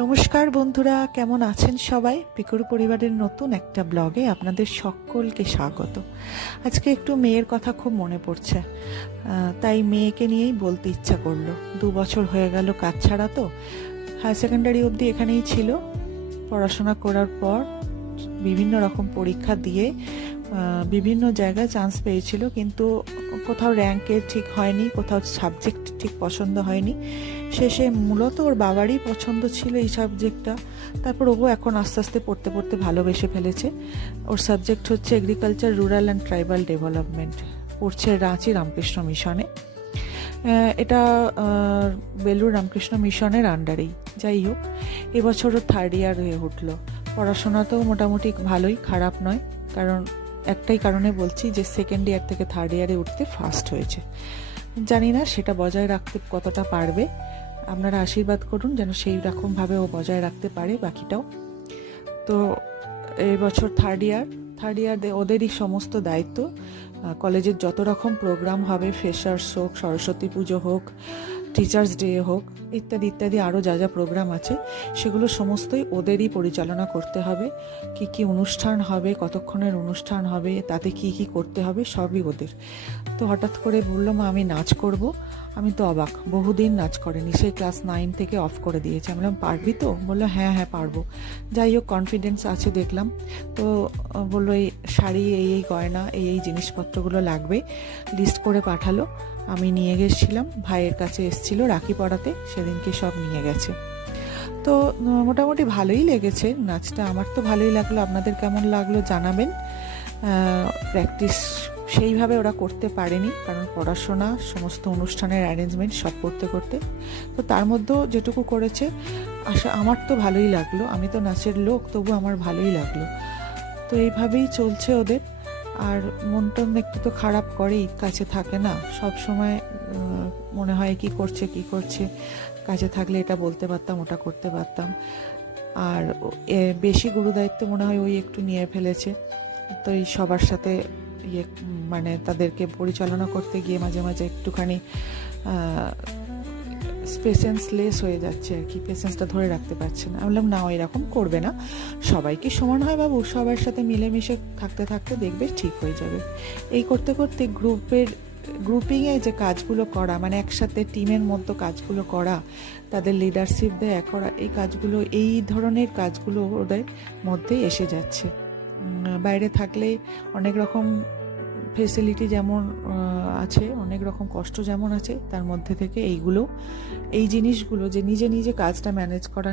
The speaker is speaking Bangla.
নমস্কার বন্ধুরা, কেমন আছেন সবাই? পিকুর পরিবারের নতুন একটা ব্লগে আপনাদের সকলকে স্বাগত। আজকে একটু মেয়ের কথা খুব মনে পড়ছে, তাই মেয়েকে নিয়েই বলতে ইচ্ছা করলো। 2 বছর হয়ে গেল কাজ ছাড়া, তো হায়ার সেকেন্ডারি অবধি এখানেই ছিল। পড়াশোনা করার পর বিভিন্ন রকম পরীক্ষা দিয়ে বিভিন্ন জায়গায় চান্স পেয়েছিল, কিন্তু কোথাও র্যাঙ্কে ঠিক হয়নি, কোথাও সাবজেক্ট ঠিক পছন্দ হয়নি। শেষে মূলত ওর বাবারই পছন্দ ছিল এই সাবজেক্টটা। তারপর ও এখন আস্তে আস্তে পড়তে পড়তে ভালোবেসে ফেলেছে। ওর সাবজেক্ট হচ্ছে agriculture, rural and tribal development. পড়ছে রাঁচি রামকৃষ্ণ মিশনে। এটা বেলুর রামকৃষ্ণ মিশনের আন্ডারেই। যাই হোক, এবছরও 3rd ইয়ার হয়ে উঠলো। পড়াশোনাতেও মোটামুটি ভালোই, খারাপ নয়। কারণ একটাই কারণে বলছি যে 2nd ইয়ার থেকে 3rd ইয়ারে উঠতে ফার্স্ট হয়েছে। জানি না সেটা বজায় রাখতে কতটা পারবে। আপনারা আশীর্বাদ করুন যেন সেই রকমভাবে ও বজায় রাখতে পারে বাকিটাও। তো এই বছর 3rd ইয়ার ওদেরই সমস্ত দায়িত্ব। কলেজের যত রকম প্রোগ্রাম হবে, ফ্রেশার্স হোক, সরস্বতী পুজো হোক, টিচার্স ডে হোক, ইত্যাদি ইত্যাদি আরও যা যা প্রোগ্রাম আছে, সেগুলো সমস্তই ওদেরই পরিচালনা করতে হবে। কি কি অনুষ্ঠান হবে, কতক্ষণের অনুষ্ঠান হবে, তাতে কি কি করতে হবে, সবই ওদের। তো হঠাৎ করে বললো, মা আমি নাচ করব। আমি তো অবাক, বহুদিন নাচ করেনি, সেই ক্লাস 9 থেকে অফ করে দিয়েছে। আমি বললাম, পারবি তো? বললো, হ্যাঁ হ্যাঁ পারবো। যাই হোক, কনফিডেন্স আছে দেখলাম। তো বললো, এই শাড়ি, এই গয়না, এই জিনিসপত্রগুলো লাগবে, লিস্ট করে পাঠালো। আমি নিয়ে গেছিলাম, ভাইয়ের কাছে এসেছিল রাখি পরাতে, সেদিনকে সব নিয়ে গেছে। তো মোটামুটি ভালোই লেগেছে নাচটা, আমার তো ভালোই লাগলো। আপনাদের কেমন লাগলো জানাবেন। প্র্যাকটিস সেইভাবে ওরা করতে পারেনি, কারণ পড়াশোনা, সমস্ত অনুষ্ঠানের অ্যারেঞ্জমেন্ট সব করতে করতে। তো তার মধ্যেও যেটুকু করেছে, আমার তো ভালোই লাগলো। আমি তো নাচের লোক, তবু আমার ভালোই লাগলো। তো এইভাবেই চলছে ওদের। আর মন টন একটু তো খারাপ করেই, কাছে থাকে না সব সময়। মনে হয় কি করছে, কাছে থাকলে এটা বলতে পারতাম, ওটা করতে পারতাম। আর বেশি গুরুদায়িত্ব মনে হয় ওই একটু নিয়ে ফেলেছে। তো এই সবার সাথে মানে তাদেরকে পরিচালনা করতে গিয়ে মাঝে মাঝে একটুখানি পেশেন্সলেস হয়ে যাচ্ছে আর কি, পেশেন্সটা ধরে রাখতে পারছে না। আমি বললাম, না এরকম করবে না, সবাই কি সমান হয় বাবু? সবার সাথে মিলেমিশে থাকতে থাকতে দেখবে ঠিক হয়ে যাবে। এই করতে করতে গ্রুপিংয়ে যে কাজগুলো করা, মানে একসাথে টিমের মধ্যে কাজগুলো করা, তাদের লিডারশিপ দেয়া করা, এই কাজগুলো, এই ধরনের কাজগুলো ওদের মধ্যে এসে যাচ্ছে। বাইরে থাকলে অনেক রকম ফেসিলিটি যেমন আছে, অনেক রকম কষ্ট যেমন আছে, তার মধ্যে থেকে এই জিনিসগুলো যে নিজে নিজে কাজটা ম্যানেজ করা